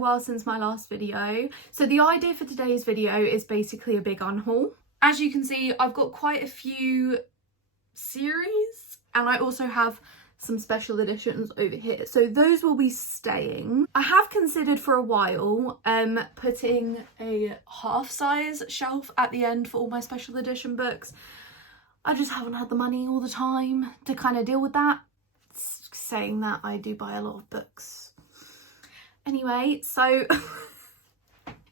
while since my last video. So the idea for today's video is basically a big unhaul. As you can see, I've got quite a few series, and I also have some special editions over here, so those will be staying. I have considered for a while putting a half-size shelf at the end for all my special edition books. I just haven't had the money all the time to kind of deal with that. Saying that, I do buy a lot of books. Anyway, so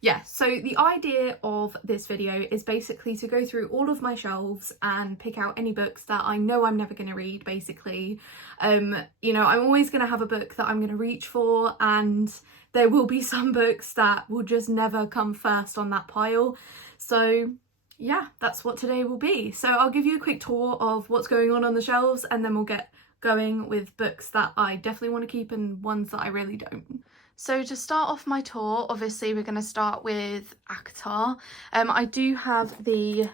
yeah, so the idea of this video is basically to go through all of my shelves and pick out any books that I know I'm never going to read, basically. You know, I'm always going to have a book that I'm going to reach for, and there will be some books that will just never come first on that pile. So yeah, that's what today will be. So I'll give you a quick tour of what's going on the shelves, and then we'll get going with books that I definitely want to keep and ones that I really don't. So to start off my tour, obviously we're going to start with ACOTAR. I do have the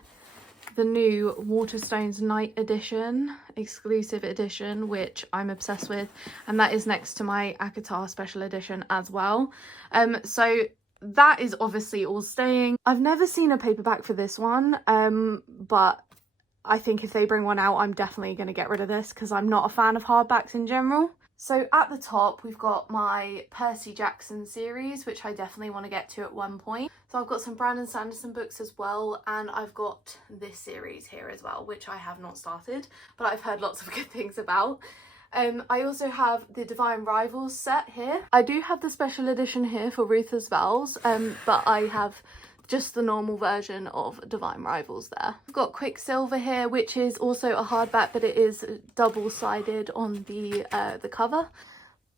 new Waterstones Night Edition, exclusive edition, which I'm obsessed with, and that is next to my ACOTAR special edition as well. So that is obviously all staying. I've never seen a paperback for this one, but I think if they bring one out, I'm definitely going to get rid of this because I'm not a fan of hardbacks in general. So at the top, we've got my Percy Jackson series, which I definitely want to get to at one point. So I've got some Brandon Sanderson books as well, and I've got this series here as well, which I have not started, but I've heard lots of good things about. I also have the Divine Rivals set here. I do have the special edition here for Ruther's Vows, but I have just the normal version of Divine Rivals there. I've got Quicksilver here, which is also a hardback, but it is double-sided on the cover.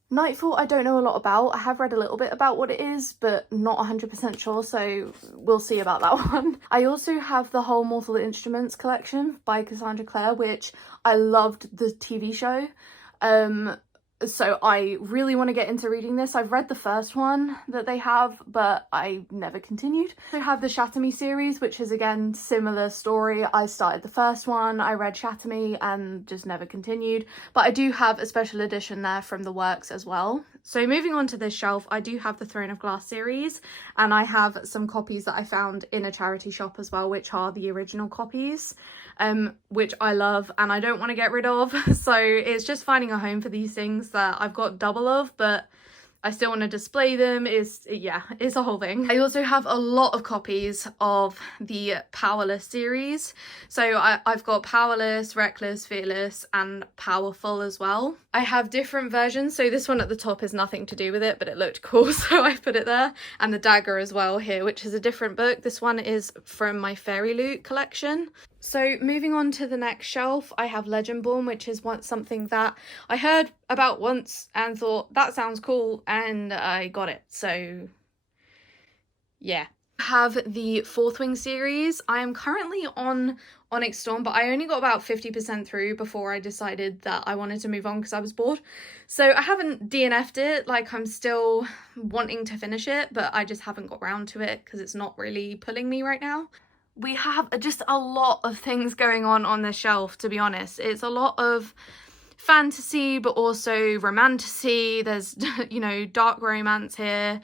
Nightfall I don't know a lot about. I have read a little bit about what it is, but not 100% sure, so we'll see about that one. I also have the whole Mortal Instruments collection by Cassandra Clare, which I loved the TV show. So I really want to get into reading this. I've read the first one that they have, but I never continued. I have the Shatter Me series, which is again similar story. I started the first one, I read Shatter Me and just never continued, but I do have a special edition there from the works as well. So moving on to this shelf, I do have the Throne of Glass series, and I have some copies that I found in a charity shop as well, which are the original copies, which I love and I don't want to get rid of. So it's just finding a home for these things that I've got double of, but I still want to display them. It's a whole thing. I also have a lot of copies of the Powerless series. So I've got Powerless, Reckless, Fearless and Powerful as well. I have different versions. So this one at the top is nothing to do with it, but it looked cool, so I put it there. And the Dagger as well here, which is a different book. This one is from my Fairy Loot collection. So moving on to the next shelf, I have Legendborn, which is something that I heard about once and thought that sounds cool, and I got it. So yeah. I have the Fourth Wing series. I am currently on Onyx Storm, but I only got about 50% through before I decided that I wanted to move on because I was bored. So I haven't DNF'd it, like I'm still wanting to finish it, but I just haven't got round to it because it's not really pulling me right now. We have just a lot of things going on this shelf, to be honest. It's a lot of fantasy, but also romantasy. There's, you know, dark romance here.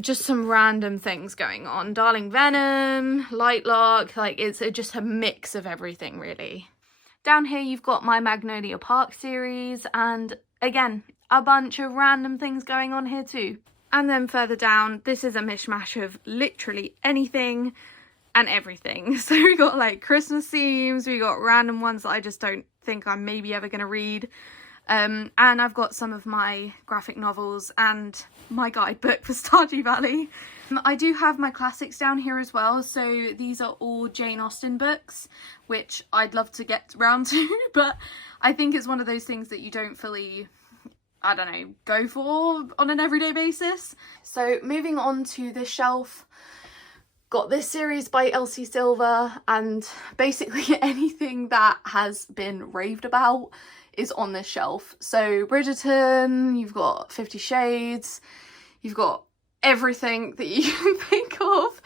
Just some random things going on. Darling Venom, Lightlark, like it's just a mix of everything, really. Down here you've got my Magnolia Park series, and again, a bunch of random things going on here too. And then further down, this is a mishmash of literally anything and everything. So we got like Christmas themes, we got random ones that I just don't think I'm maybe ever gonna read, and I've got some of my graphic novels and my guidebook for Stardew Valley. I do have my classics down here as well, so these are all Jane Austen books, which I'd love to get round to, but I think it's one of those things that you don't fully, I don't know, go for on an everyday basis. So moving on to this shelf, got this series by Elsie Silver, and basically anything that has been raved about is on this shelf. So Bridgerton, you've got 50 Shades, you've got everything that you can think of.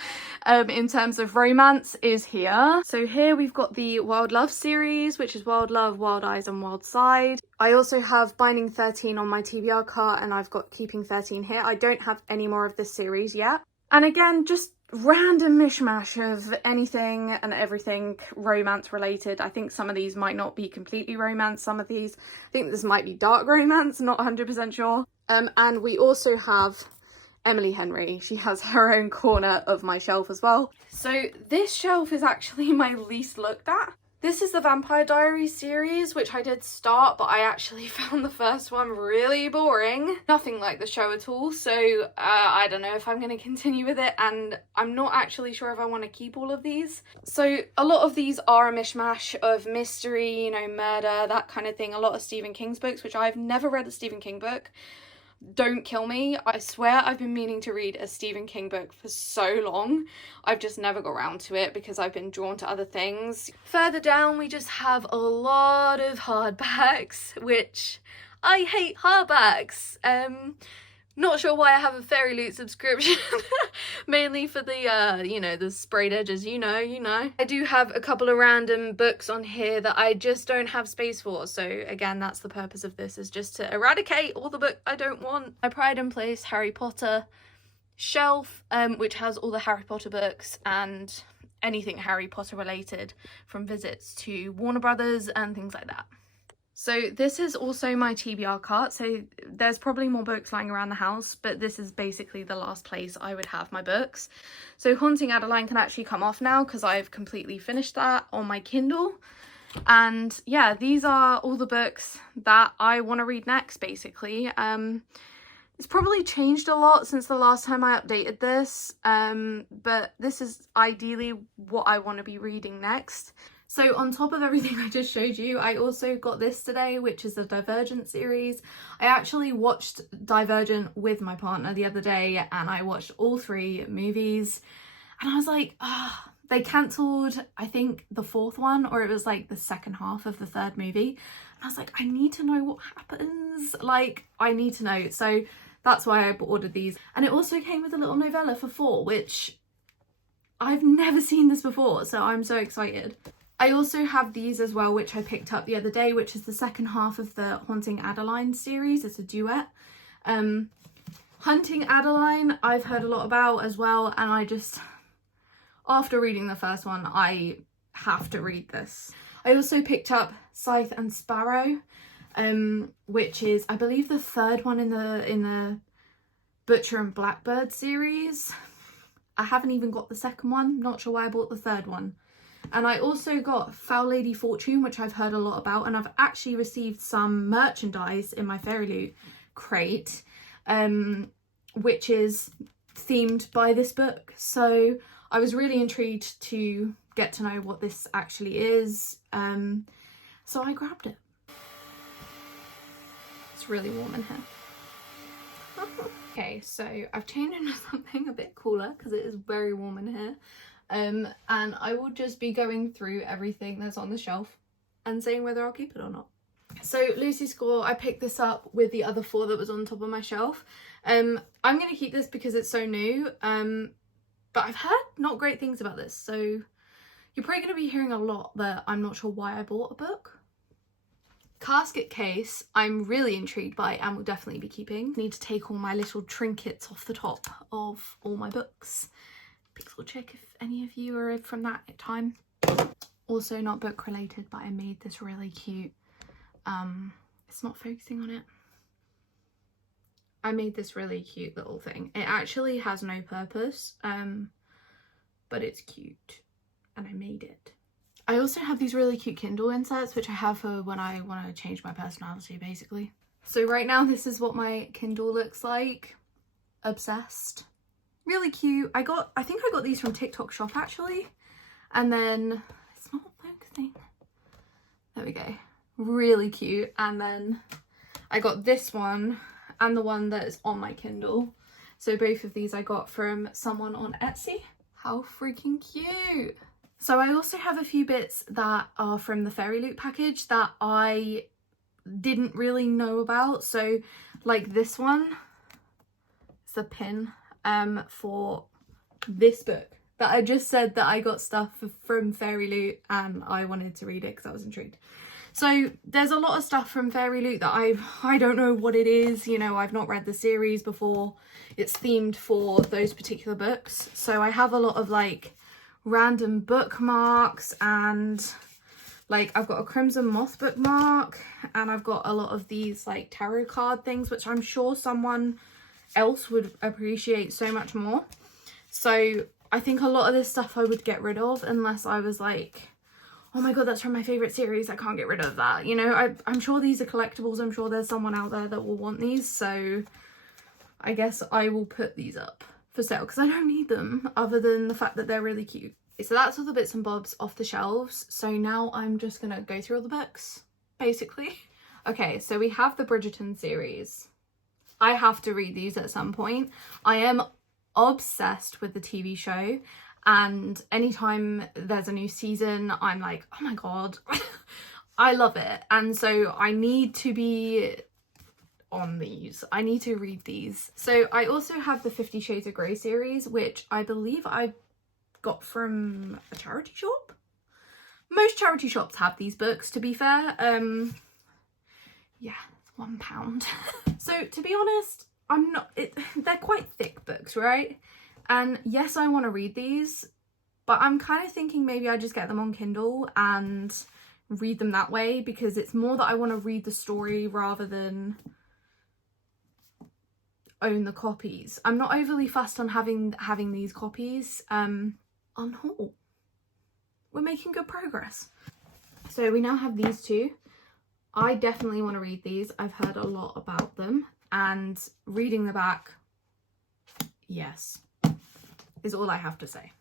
in terms of romance is here. So here we've got the Wild Love series, which is Wild Love, Wild Eyes and Wild Side. I also have Binding 13 on my TBR cart, and I've got Keeping 13 here. I don't have any more of this series yet. And again, just random mishmash of anything and everything romance related. I think some of these might not be completely romance. Some of these, I think this might be dark romance, not 100% sure. And we also have Emily Henry. She has her own corner of my shelf as well. So this shelf is actually my least looked at. This is the Vampire Diaries series, which I did start, but I actually found the first one really boring. Nothing like the show at all, so I don't know if I'm going to continue with it, and I'm not actually sure if I want to keep all of these. So a lot of these are a mishmash of mystery, you know, murder, that kind of thing. A lot of Stephen King's books, which I've never read a Stephen King book. Don't kill me. I swear I've been meaning to read a Stephen King book for so long. I've just never got around to it because I've been drawn to other things. Further down we just have a lot of hardbacks, which I hate hardbacks. Not sure why I have a Fairy Loot subscription. Mainly for the, you know, the sprayed edges, you know. I do have a couple of random books on here that I just don't have space for. So again, that's the purpose of this, is just to eradicate all the books I don't want. My Pride and Place Harry Potter shelf, which has all the Harry Potter books and anything Harry Potter related, from visits to Warner Brothers and things like that. So this is also my TBR cart, so there's probably more books lying around the house, but this is basically the last place I would have my books. So Haunting Adeline can actually come off now because I've completely finished that on my Kindle. And yeah, these are all the books that I want to read next, basically. It's probably changed a lot since the last time I updated this, but this is ideally what I want to be reading next. So on top of everything I just showed you, I also got this today, which is the Divergent series. I actually watched Divergent with my partner the other day, and I watched all 3 movies, and I was like, they cancelled, I think, the 4th one, or it was like the second half of the 3rd movie. And I was like, I need to know what happens. Like, I need to know. So that's why I ordered these. And it also came with a little novella for 4, which I've never seen this before, so I'm so excited. I also have these as well, which I picked up the other day, which is the second half of the Haunting Adeline series. It's a duet. Hunting Adeline, I've heard a lot about as well, and I just, after reading the first one, I have to read this. I also picked up Scythe and Sparrow, which is, I believe, the 3rd one in the Butcher and Blackbird series. I haven't even got the 2nd one. Not sure why I bought the 3rd one. And I also got Foul Lady Fortune, which I've heard a lot about, and I've actually received some merchandise in my Fairy Loot crate, which is themed by this book. So I was really intrigued to get to know what this actually is, so I grabbed it. It's really warm in here. Okay, so I've changed into something a bit cooler because it is very warm in here. And I will just be going through everything that's on the shelf and saying whether I'll keep it or not. So Lucy Score, I picked this up with the other 4 that was on top of my shelf. I'm going to keep this because it's so new, but I've heard not great things about this, so you're probably going to be hearing a lot that I'm not sure why I bought a book. Casket Case, I'm really intrigued by and will definitely be keeping. I need to take all my little trinkets off the top of all my books. Pixel check if any of you are from that time. Also not book related, but I made this really cute, it's not focusing on it. I made this really cute little thing. It actually has no purpose, but it's cute and I made it. I also have these really cute Kindle inserts, which I have for when I want to change my personality, basically. So right now this is what my Kindle looks like. Obsessed. Really cute. I think I got these from TikTok Shop actually, and then it's not focusing. There we go. Really cute. And then I got this one and the one that is on my Kindle. So both of these I got from someone on Etsy. How freaking cute. So I also have a few bits that are from the Fairy Loot package that I didn't really know about. So like this one, it's a pin for this book, that I just said that I got stuff from Fairy Loot and I wanted to read it because I was intrigued. So there's a lot of stuff from Fairy Loot that I don't know what it is, you know, I've not read the series before. It's themed for those particular books. So I have a lot of like random bookmarks, and like I've got a Crimson Moth bookmark, and I've got a lot of these like tarot card things, which I'm sure someone else would appreciate so much more. So I think a lot of this stuff I would get rid of unless I was like, oh my god, that's from my favourite series, I can't get rid of that. You know, I'm sure these are collectibles. I'm sure there's someone out there that will want these. So I guess I will put these up for sale because I don't need them other than the fact that they're really cute. So that's all the bits and bobs off the shelves. So now I'm just going to go through all the books, basically. Okay, so we have the Bridgerton series. I have to read these at some point. I am obsessed with the TV show. And anytime there's a new season, I'm like, oh my god, I love it. And so I need to be on these. I need to read these. So I also have the 50 Shades of Grey series, which I believe I got from a charity shop. Most charity shops have these books, to be fair. Yeah, it's £1. So to be honest, they're quite thick books, right? And yes, I want to read these, but I'm kind of thinking maybe I just get them on Kindle and read them that way, because it's more that I want to read the story rather than own the copies. I'm not overly fussed on having these copies. Unhaul. We're making good progress. So we now have these two. I definitely want to read these. I've heard a lot about them, and reading the back, yes, is all I have to say.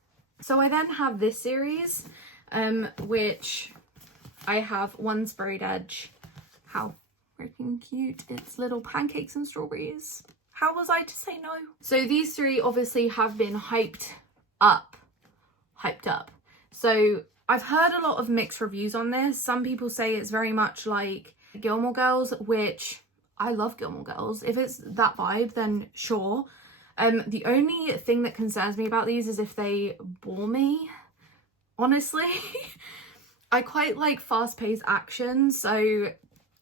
So I then have this series, which I have one sprayed edge. How freaking cute. It's little pancakes and strawberries. How was I to say no? So these three obviously have been hyped up. So I've heard a lot of mixed reviews on this. Some people say it's very much like Gilmore Girls, which I love Gilmore Girls. If it's that vibe, then sure. The only thing that concerns me about these is if they bore me, honestly. I quite like fast-paced action, so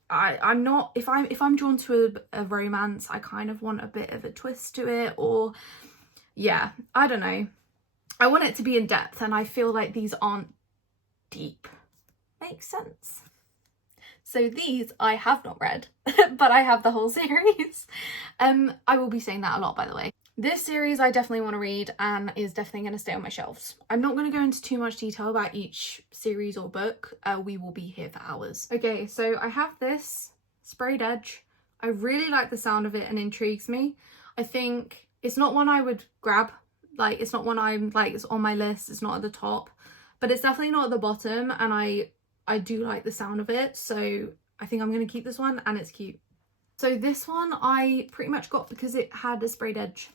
I'm not, if I'm drawn to a romance, I kind of want a bit of a twist to it, or yeah, I don't know. I want it to be in depth, and I feel like these aren't deep. Makes sense. So these I have not read, but I have the whole series. I will be saying that a lot, by the way. This series I definitely want to read and is definitely going to stay on my shelves. I'm not going to go into too much detail about each series or book. We will be here for hours. Okay, so I have this sprayed edge. I really like the sound of it and intrigues me. I think it's not one I would grab. Like, it's not one I'm like, it's on my list. It's not at the top, but it's definitely not at the bottom. And I do like the sound of it. So I think I'm going to keep this one, and it's cute. So this one I pretty much got because it had a sprayed edge.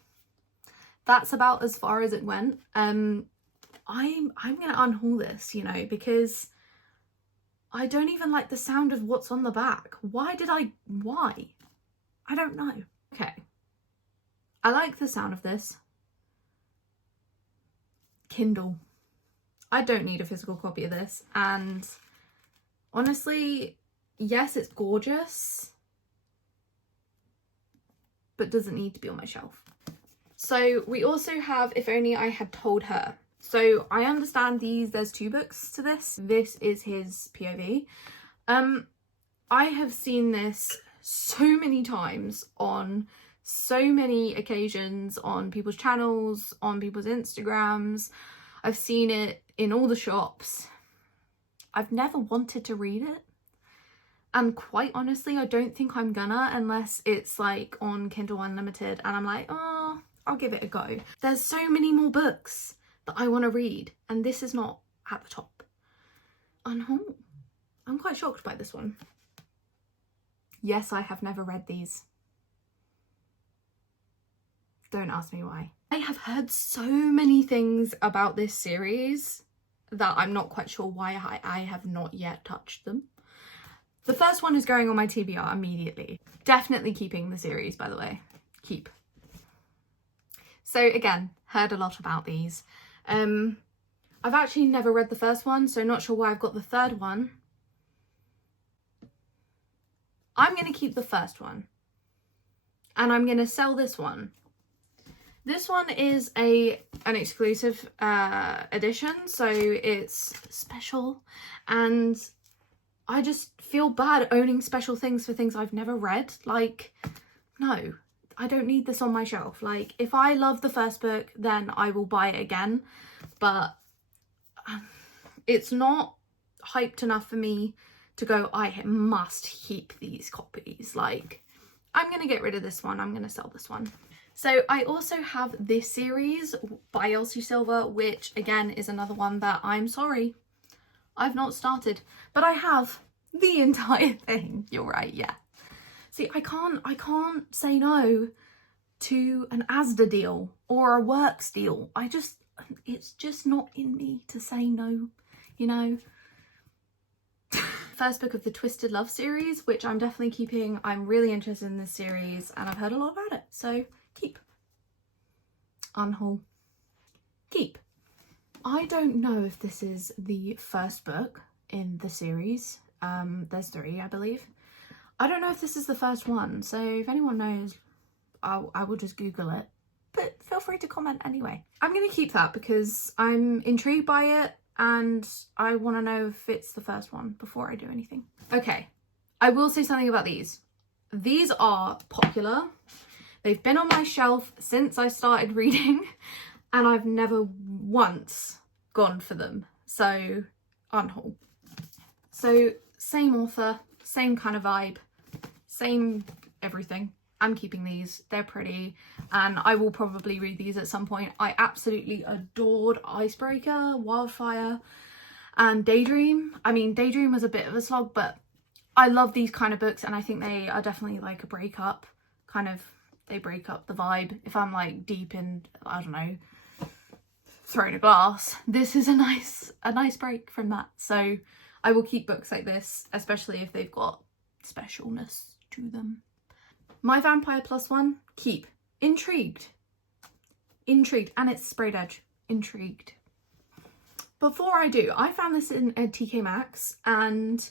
That's about as far as it went. I'm gonna unhaul this, you know, because I don't even like the sound of what's on the back. Why? I don't know. Okay. I like the sound of this. Kindle. I don't need a physical copy of this, and honestly, yes, it's gorgeous, but doesn't need to be on my shelf. So we also have If Only I Had Told Her. So I understand there's two books to this. This is his POV. I have seen this so many times on so many occasions on people's channels, on people's Instagrams. I've seen it in all the shops. I've never wanted to read it. And quite honestly, I don't think I'm gonna, unless it's like on Kindle Unlimited and I'm like, oh, I'll give it a go. There's so many more books that I want to read, and this is not at the top. Unhaul. I'm quite shocked by this one. Yes, I have never read these. Don't ask me why. I have heard so many things about this series that I'm not quite sure why I have not yet touched them. The first one is going on my TBR immediately. Definitely keeping the series, by the way. Keep. So again, heard a lot about these. I've actually never read the first one, so not sure why I've got the third one. I'm going to keep the first one. And I'm going to sell this one. This one is an exclusive edition, so it's special. And I just feel bad owning special things for things I've never read. Like, no, I don't need this on my shelf. Like, if I love the first book, then I will buy it again. But it's not hyped enough for me to go, I must keep these copies. Like, I'm going to get rid of this one. I'm going to sell this one. So I also have this series by Elsie Silver, which again is another one that I'm sorry, I've not started, but I have the entire thing. You're right, yeah. See, I can't say no to an Asda deal or a Works deal. It's just not in me to say no, you know. First book of the Twisted Love series, which I'm definitely keeping. I'm really interested in this series and I've heard a lot about it, so keep. Unhaul. Keep. I don't know if this is the first book in the series. There's 3, I believe. I don't know if this is the first one, so if anyone knows, I will just Google it. But feel free to comment anyway. I'm going to keep that because I'm intrigued by it and I want to know if it's the first one before I do anything. Okay, I will say something about these. These are popular. They've been on my shelf since I started reading and I've never once gone for them. So, Unhaul. So, same author, same kind of vibe, same everything. I'm keeping these. They're pretty and I will probably read these at some point. I absolutely adored Icebreaker, Wildfire and Daydream. I mean, Daydream was a bit of a slog, but I love these kind of books and I think they are definitely like a breakup kind of. They break up the vibe. If I'm like deep in, I don't know, throwing a glass, this is a nice break from that. So I will keep books like this, especially if they've got specialness to them. My Vampire Plus one, keep. Intrigued. Intrigued. And it's sprayed edge. Intrigued. Before I do, I found this in a TK Maxx and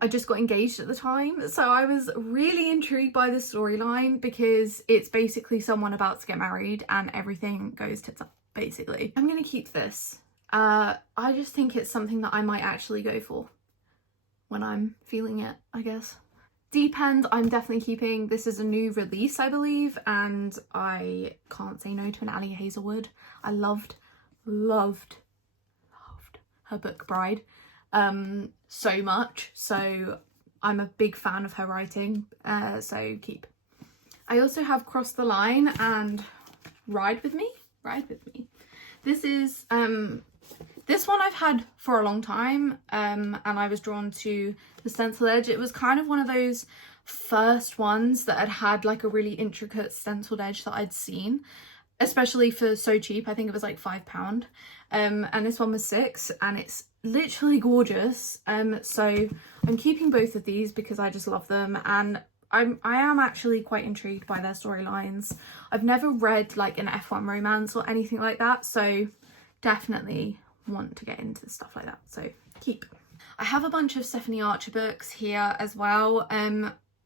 I just got engaged at the time, so I was really intrigued by the storyline because it's basically someone about to get married and everything goes tits up, basically. I'm gonna keep this. I just think it's something that I might actually go for when I'm feeling it, I guess. Deep End, I'm definitely keeping. This is a new release, I believe, and I can't say no to an Ali Hazelwood. I loved her book Bride so much, so I'm a big fan of her writing, so keep. I also have Cross the Line and Ride With Me. This is this one I've had for a long time, and I was drawn to the stencil edge. It was kind of one of those first ones that had like a really intricate stenciled edge that I'd seen, especially for so cheap. I think it was like £5, and this one was £6, and it's literally gorgeous. So I'm keeping both of these because I just love them, and I am actually quite intrigued by their storylines. I've never read like an F1 romance or anything like that, so definitely want to get into stuff like that, so keep. I have a bunch of Stephanie Archer books here as well.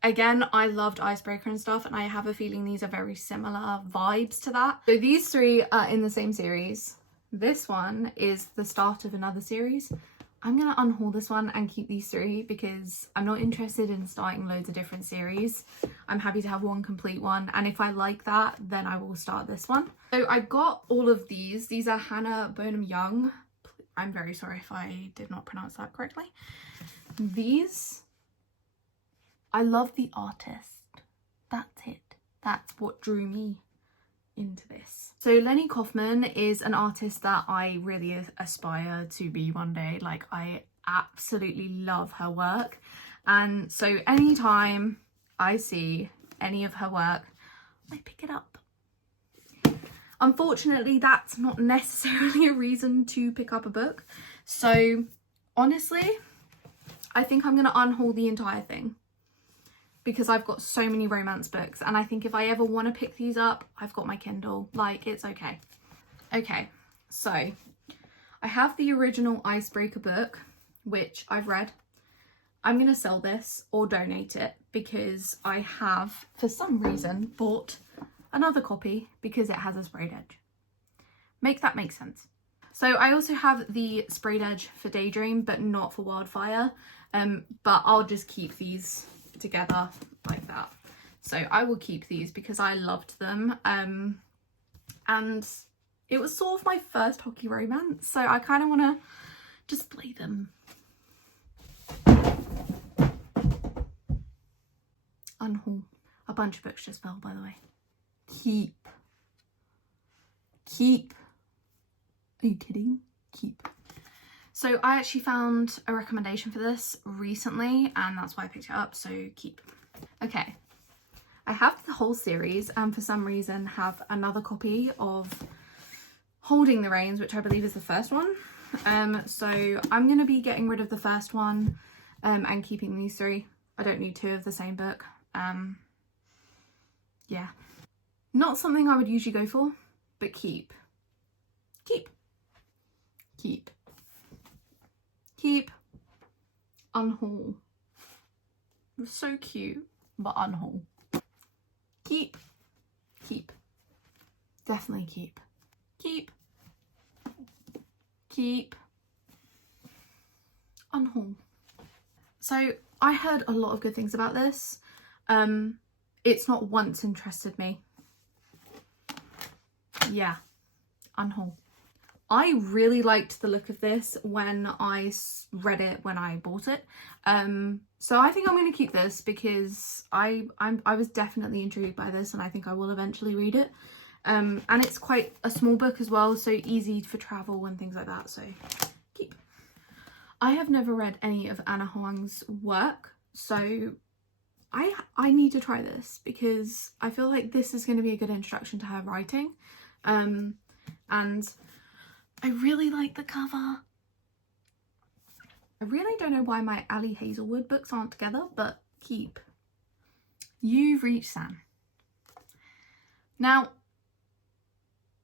Again, I loved Icebreaker and stuff, and I have a feeling these are very similar vibes to that. So these 3 are in the same series. This one is the start of another series. I'm gonna unhaul this one and keep these 3 because I'm not interested in starting loads of different series. I'm happy to have one complete one, and if I like that, then I will start this one. So I got all of these. These are Hannah Bonham Young. I'm very sorry if I did not pronounce that correctly. These, I love the artist. That's it. That's what drew me into this. So Lenny Kaufman is an artist that I really aspire to be one day. Like, I absolutely love her work, and so anytime I see any of her work, I pick it up. Unfortunately, that's not necessarily a reason to pick up a book, so honestly I think I'm gonna unhaul the entire thing because I've got so many romance books, and I think if I ever want to pick these up, I've got my Kindle. Like, it's okay. Okay, So I have the original Icebreaker book, which I've read. I'm going to sell this or donate it because I have, for some reason, bought another copy because it has a sprayed edge. Make that make sense. So I also have the sprayed edge for Daydream, but not for Wildfire. But I'll just keep these together like that. So I will keep these because I loved them. And it was sort of my first hockey romance, so I kind of want to display them. Unhaul. A bunch of books just fell, by the way. Keep. Are you kidding? Keep. So I actually found a recommendation for this recently, and that's why I picked it up, so keep. Okay. I have the whole series, and for some reason have another copy of Holding the Reins, which I believe is the first one. So I'm going to be getting rid of the first one and keeping these three. I don't need two of the same book. Yeah. Not something I would usually go for, but keep. Unhaul. So cute, but unhaul. Keep. Definitely keep. Unhaul. So I heard a lot of good things about this. It's not once interested me. Yeah. Unhaul. I really liked the look of this when I read it when I bought it. So I think I'm going to keep this because I was definitely intrigued by this, and I think I will eventually read it. And it's quite a small book as well, so easy for travel and things like that, so keep. I have never read any of Anna Huang's work, so I need to try this because I feel like this is going to be a good introduction to her writing. And I really like the cover. I really don't know why my Ali Hazelwood books aren't together, but keep. You've reached Sam. Now,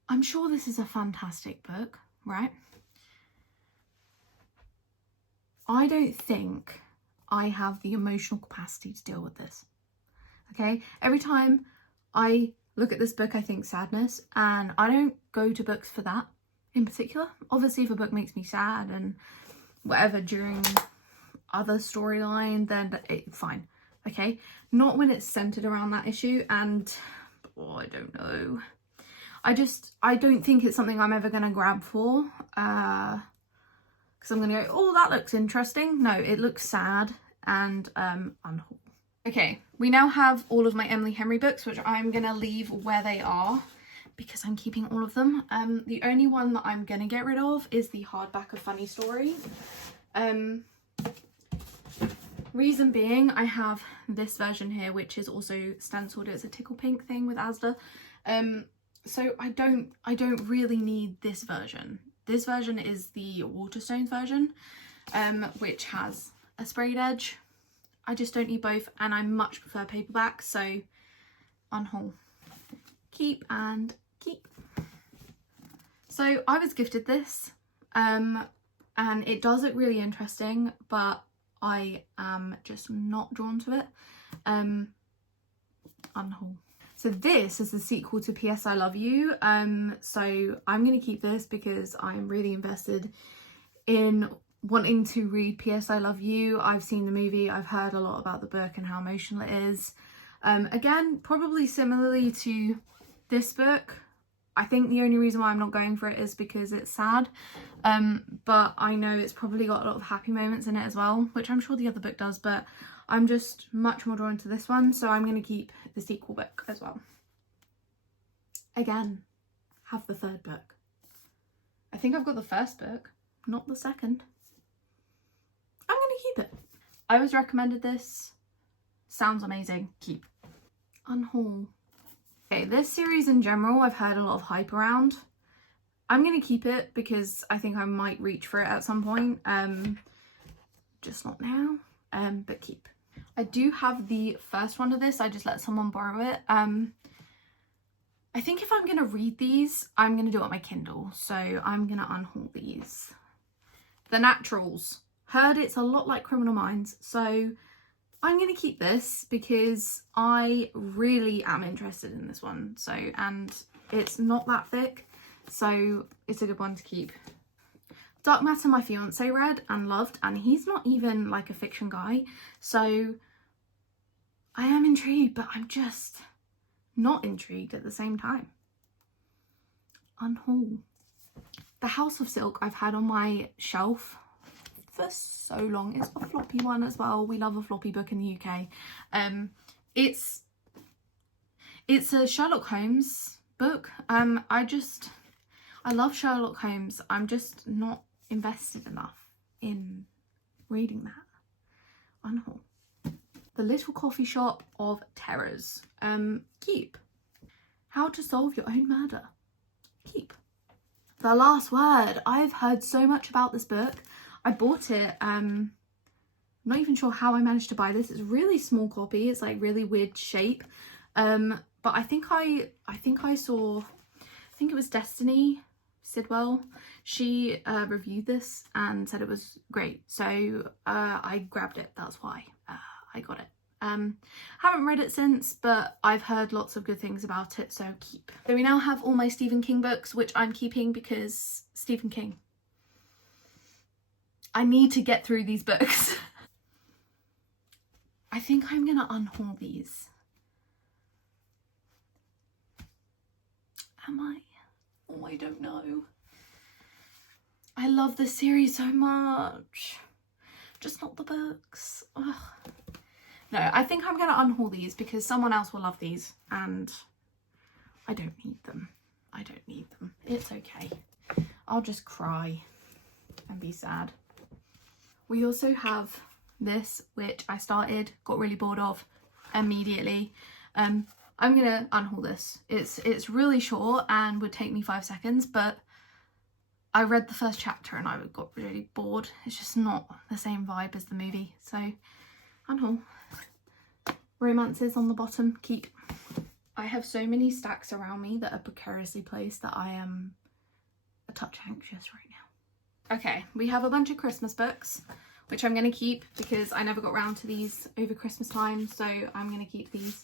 I'm sure this is a fantastic book, right? I don't think I have the emotional capacity to deal with this. Okay? Every time I look at this book, I think sadness, and I don't go to books for that in particular. Obviously, if a book makes me sad and whatever during other storyline, then fine. Okay? Not when it's centered around that issue, and I don't know. I don't think it's something I'm ever going to grab for, because I'm going to go, oh, that looks interesting. No, it looks sad and unhaul. Okay, we now have all of my Emily Henry books, which I'm going to leave where they are because I'm keeping all of them. The only one that I'm going to get rid of is the hardback of Funny Story. Reason being, I have this version here, which is also stenciled. It's a tickle pink thing with Asda. So I don't really need this version. This version is the Waterstones version, which has a sprayed edge. I just don't need both, and I much prefer paperback, so unhaul. Keep and keep. So I was gifted this, and it does look really interesting, but I am just not drawn to it. Unhaul. So this is the sequel to P.S. I Love You. So I'm going to keep this because I'm really invested in wanting to read P.S. I Love You. I've seen the movie, I've heard a lot about the book and how emotional it is. Again, probably similarly to this book. I think the only reason why I'm not going for it is because it's sad. But I know it's probably got a lot of happy moments in it as well, which I'm sure the other book does, but I'm just much more drawn to this one, so I'm going to keep the sequel book as well. Again, have the third book. I think I've got the first book, not the second. I'm going to keep it. I was recommended this. Sounds amazing. Keep. Unhaul. Okay, this series in general, I've heard a lot of hype around. I'm going to keep it because I think I might reach for it at some point. Just not now, but keep. I do have the first one of this. I just let someone borrow it. I think if I'm going to read these, I'm going to do it on my Kindle. So I'm going to unhaul these. The Naturals. Heard it's a lot like Criminal Minds. So I'm going to keep this because I really am interested in this one. So, and it's not that thick. So it's a good one to keep. Dark Matter my fiance read and loved, and he's not even like a fiction guy. So I am intrigued, but I'm just not intrigued at the same time. Unhaul. The House of Silk I've had on my shelf for so long. It's a floppy one as well. We love a floppy book in the UK. It's a Sherlock Holmes book. I love Sherlock Holmes. I'm just not invested enough in reading that. Unhaul. The Little Coffee Shop of Terrors. Keep. How to Solve Your Own Murder. Keep. The Last Word. I've heard so much about this book. I bought it. I'm not even sure how I managed to buy this. It's a really small copy. It's like really weird shape. But I think I saw, I think it was Destiny Sidwell. She reviewed this and said it was great. So I grabbed it. That's why I got it. Haven't read it since, but I've heard lots of good things about it, so keep. So we now have all my Stephen King books, which I'm keeping because Stephen King. I need to get through these books. I think I'm gonna unhaul these. Am I? Oh, I don't know. I love this series so much. Just not the books. Ugh. No, I think I'm going to unhaul these because someone else will love these and I don't need them. I don't need them. It's okay. I'll just cry and be sad. We also have this, which I started, got really bored of immediately. I'm going to unhaul this. It's really short and would take me 5 seconds, but I read the first chapter and I got really bored. It's just not the same vibe as the movie. So, unhaul. Romances on the bottom, keep. I have so many stacks around me that are precariously placed that I am a touch anxious right now. Okay, we have a bunch of Christmas books, which I'm going to keep because I never got around to these over Christmas time, so I'm going to keep these.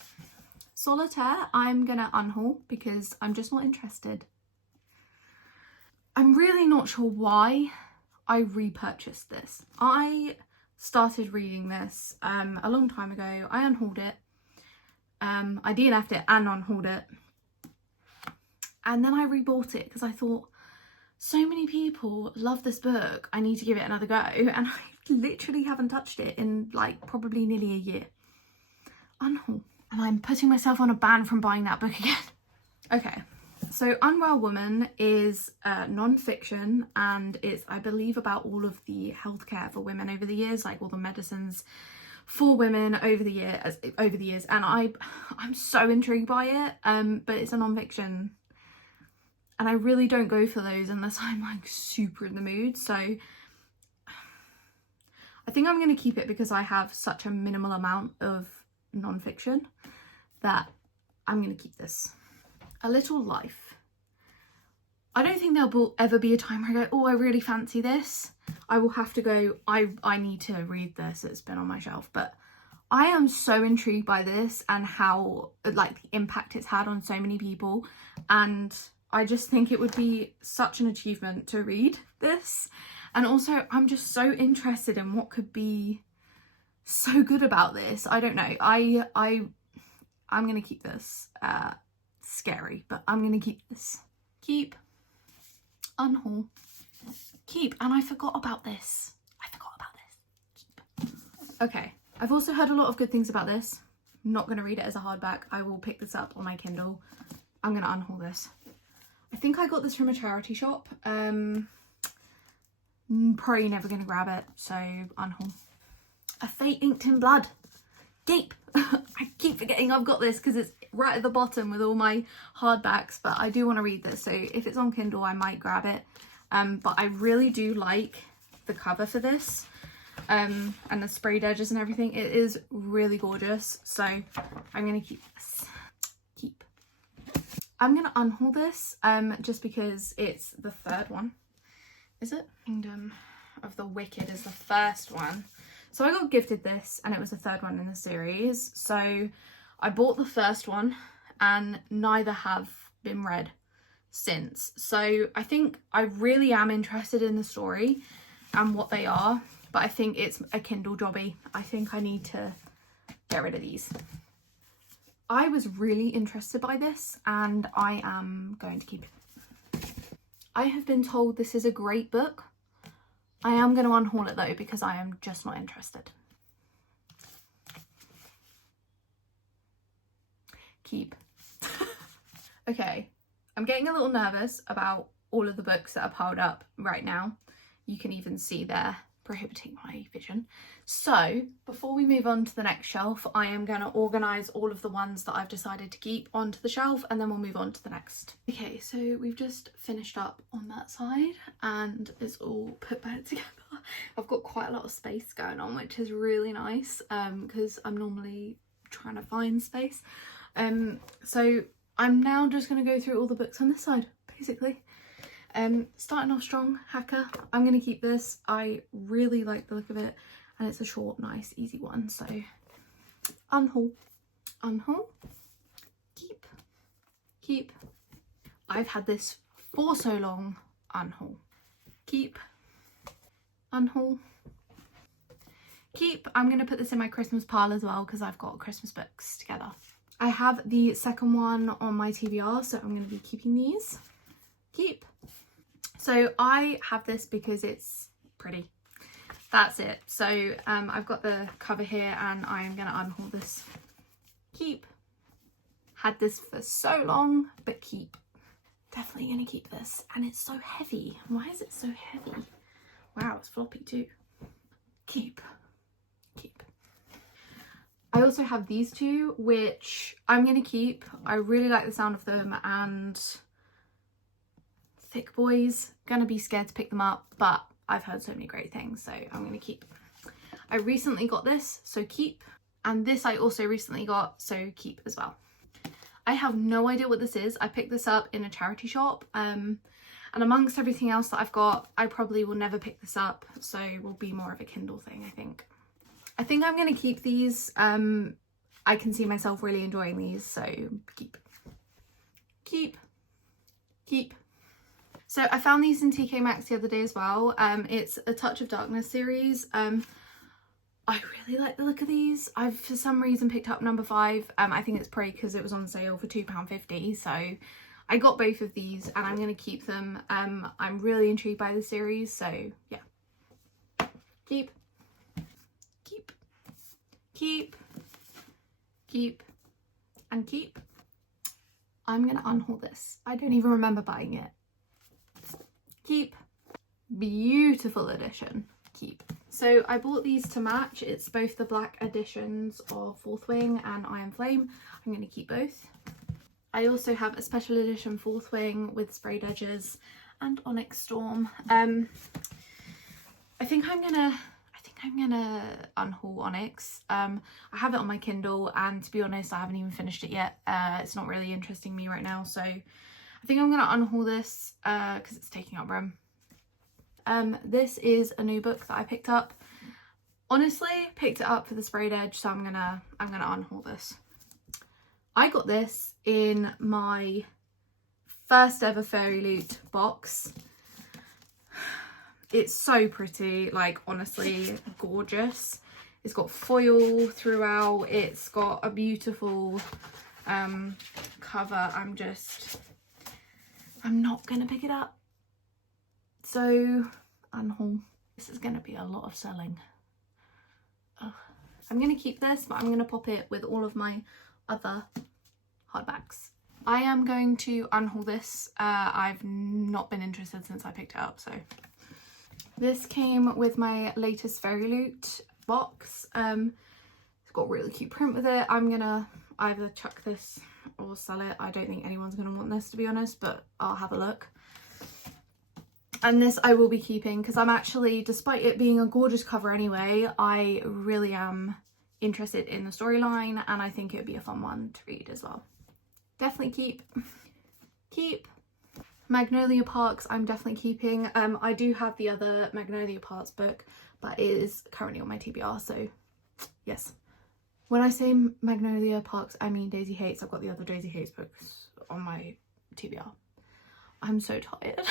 Solitaire, I'm going to unhaul because I'm just not interested. I'm really not sure why I repurchased this. I started reading this a long time ago. I unhauled it. I DNF'd it and unhauled it. And then I rebought it because I thought, so many people love this book. I need to give it another go. And I literally haven't touched it in like probably nearly a year. Unhaul. And I'm putting myself on a ban from buying that book again. Okay. So Unwell Woman is non-fiction and it's, I believe, about all of the healthcare for women over the years, like all the medicines for women over the years. And I'm so intrigued by it, but it's a non-fiction and I really don't go for those unless I'm like super in the mood. So I think I'm going to keep it because I have such a minimal amount of non-fiction that I'm going to keep this. A Little Life. I don't think there will ever be a time where I go, oh, I really fancy this. I will have to go, I need to read this. It's been on my shelf. But I am so intrigued by this and how, like, the impact it's had on so many people. And I just think it would be such an achievement to read this. And also, I'm just so interested in what could be so good about this. I don't know. I'm going to keep this. Scary, but I'm going to keep this. Keep. Unhaul. Keep. And I forgot about this. Keep. Okay. I've also heard a lot of good things about this. I'm not going to read it as a hardback. I will pick this up on my Kindle. I'm going to unhaul this. I think I got this from a charity shop. Probably never going to grab it, so unhaul. A Fate Inked in Blood. Keep. I keep forgetting I've got this because it's right at the bottom with all my hardbacks, but I do want to read this, so if it's on Kindle I might grab it. But I really do like the cover for this, and the sprayed edges and everything. It is really gorgeous, so I'm going to keep this. Keep. I'm gonna unhaul this just because it's the third one. Is it? Kingdom of the Wicked is the first one. So I got gifted this and it was the third one in the series. So I bought the first one and neither have been read since. So I think I really am interested in the story and what they are, but I think it's a Kindle jobby. I think I need to get rid of these. I was really interested by this and I am going to keep it. I have been told this is a great book. I am going to unhaul it though because I am just not interested. Keep. Okay, I'm getting a little nervous about all of the books that are piled up right now. You can even see they're prohibiting my vision. So before we move on to the next shelf, I am going to organise all of the ones that I've decided to keep onto the shelf and then we'll move on to the next. Okay, so we've just finished up on that side and it's all put back together. I've got quite a lot of space going on, which is really nice because I'm normally trying to find space. So I'm now just going to go through all the books on this side, basically. Starting off strong, Hacker. I'm going to keep this. I really like the look of it and it's a short, nice, easy one. So unhaul, unhaul, keep, keep. I've had this for so long. Unhaul, keep, unhaul, keep. I'm going to put this in my Christmas pile as well because I've got Christmas books together. I have the second one on my TBR, so I'm going to be keeping these. Keep. So I have this because it's pretty. That's it. So I've got the cover here and I am going to unhaul this. Keep. Had this for so long, but keep. Definitely going to keep this. And it's so heavy. Why is it so heavy? Wow, it's floppy too. Keep. Keep. I also have these two, which I'm going to keep. I really like the sound of them and thick boys. Gonna be scared to pick them up, but I've heard so many great things, so I'm gonna keep. I recently got this, so keep. And this I also recently got, so keep as well. I have no idea what this is. I picked this up in a charity shop. And amongst everything else that I've got, I probably will never pick this up, so it will be more of a Kindle thing, I think. I think I'm gonna keep these. I can see myself really enjoying these, so keep. Keep. Keep. So I found these in TK Maxx the other day as well. It's a Touch of Darkness series. I really like the look of these. I've for some reason picked up number 5. I think it's probably because it was on sale for £2.50. So I got both of these and I'm going to keep them. I'm really intrigued by the series. So yeah. Keep. Keep. Keep. Keep. And keep. I'm going to unhaul this. I don't even remember buying it. Keep. Beautiful edition. Keep. So I bought these to match. It's both the black editions of Fourth Wing and Iron Flame. I'm going to keep both. I also have a special edition Fourth Wing with sprayed edges and Onyx Storm. I think I'm gonna unhaul Onyx. I have it on my Kindle and to be honest I haven't even finished it yet. It's not really interesting me right now, so I think I'm gonna unhaul this because it's taking up room. This is a new book that I picked up. Honestly, picked it up for the sprayed edge, so I'm gonna unhaul this. I got this in my first ever Fairy Loot box. It's so pretty, like honestly gorgeous. It's got foil throughout. It's got a beautiful cover. I'm not gonna pick it up. So unhaul. This is gonna be a lot of selling. Ugh. I'm gonna keep this, but I'm gonna pop it with all of my other hardbacks. I am going to unhaul this. I've not been interested since I picked it up, so. This came with my latest Fairy Loot box. It's got really cute print with it. I'm gonna either chuck this or sell it. I don't think anyone's gonna want this, to be honest, but I'll have a look. And this I will be keeping because I'm actually, despite it being a gorgeous cover anyway, I really am interested in the storyline and I think it would be a fun one to read as well. Definitely keep. keep. Magnolia Parks I'm definitely keeping. I do have the other Magnolia Parks book, but it is currently on my TBR, so yes. When I say Magnolia Parks, I mean Daisy Hates. I've got the other Daisy Hates books on my TBR. I'm so tired.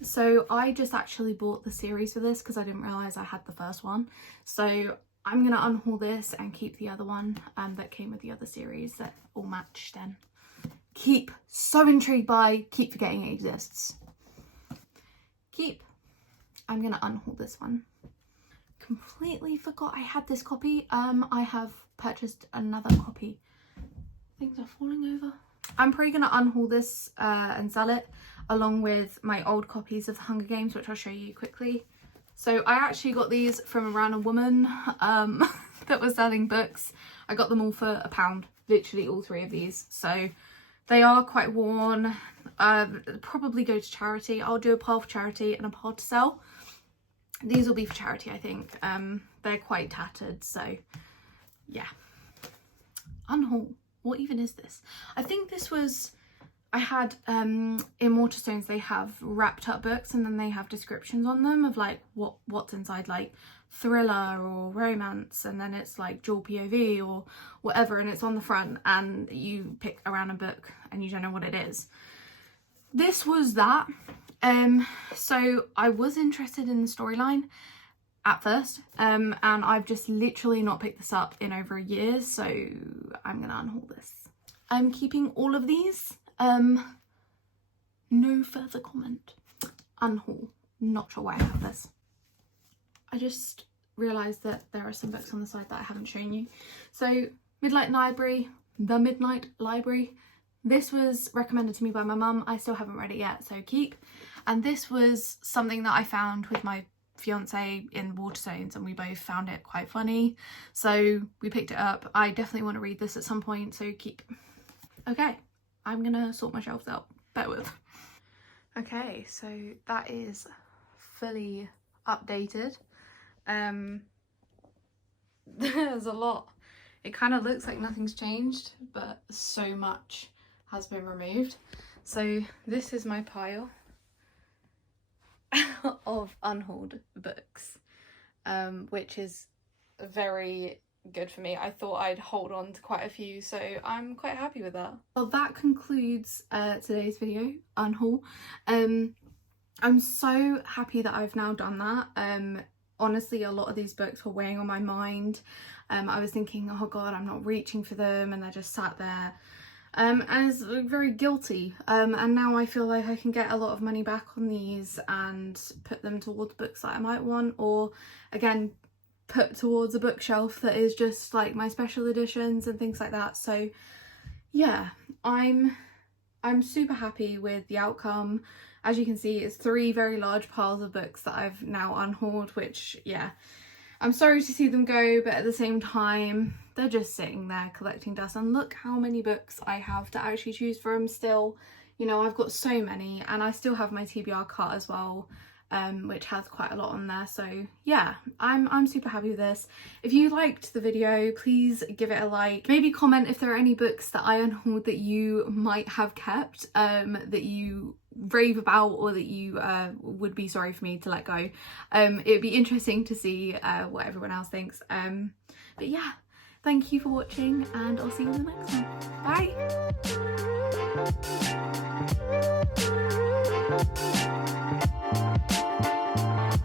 So I just actually bought the series for this because I didn't realise I had the first one. So I'm going to unhaul this and keep the other one that came with the other series that all matched then. Keep. So intrigued by. Keep forgetting it exists. Keep. I'm going to unhaul this one. Completely forgot I had this copy. I have purchased another copy. Things are falling over. I'm probably going to unhaul this and sell it along with my old copies of the Hunger Games, which I'll show you quickly. So I actually got these from a random woman that was selling books. I got them all for £1, literally all 3 of these. So they are quite worn. Probably go to charity. I'll do a pile for charity and a pile to sell. These will be for charity, I think. They're quite tattered, so yeah. Unhaul. What even is this? I think this was, I had in Waterstones they have wrapped up books and then they have descriptions on them of like what's inside, like thriller or romance, and then it's like dual POV or whatever, and it's on the front and you pick a random book and you don't know what it is. This was that. So I was interested in the storyline at first, and I've just literally not picked this up in over a year, so I'm gonna unhaul this. I'm keeping all of these. No further comment. Unhaul. Not sure why I have this. I just realised that there are some books on the side that I haven't shown you. So Midnight Library, The Midnight Library. This was recommended to me by my mum. I still haven't read it yet, so keep. And this was something that I found with my fiance in Waterstones, and we both found it quite funny, so we picked it up. I definitely want to read this at some point, so keep. Okay, I'm gonna sort my shelves out, bear with. Okay, so that is fully updated. There's a lot. It kind of looks like nothing's changed, but so much has been removed. So this is my pile of unhauled books, which is very good for me. I thought I'd hold on to quite a few, so I'm quite happy with that. Well, that concludes today's video, unhaul. I'm so happy that I've now done that. Honestly, a lot of these books were weighing on my mind. I was thinking, oh god, I'm not reaching for them, and they're just sat there. And it's very guilty, and now I feel like I can get a lot of money back on these and put them towards books that I might want, or again put towards a bookshelf that is just like my special editions and things like that. So yeah, I'm super happy with the outcome. As you can see, it's 3 very large piles of books that I've now unhauled, which yeah, I'm sorry to see them go, but at the same time, they're just sitting there collecting dust. And look how many books I have to actually choose from still. You know, I've got so many, and I still have my TBR cart as well, which has quite a lot on there. So yeah, I'm super happy with this. If you liked the video, please give it a like. Maybe comment if there are any books that I unhauled that you might have kept, that you rave about, or that you would be sorry for me to let go. It'd be interesting to see what everyone else thinks. But yeah, thank you for watching, and I'll see you in the next one. Bye.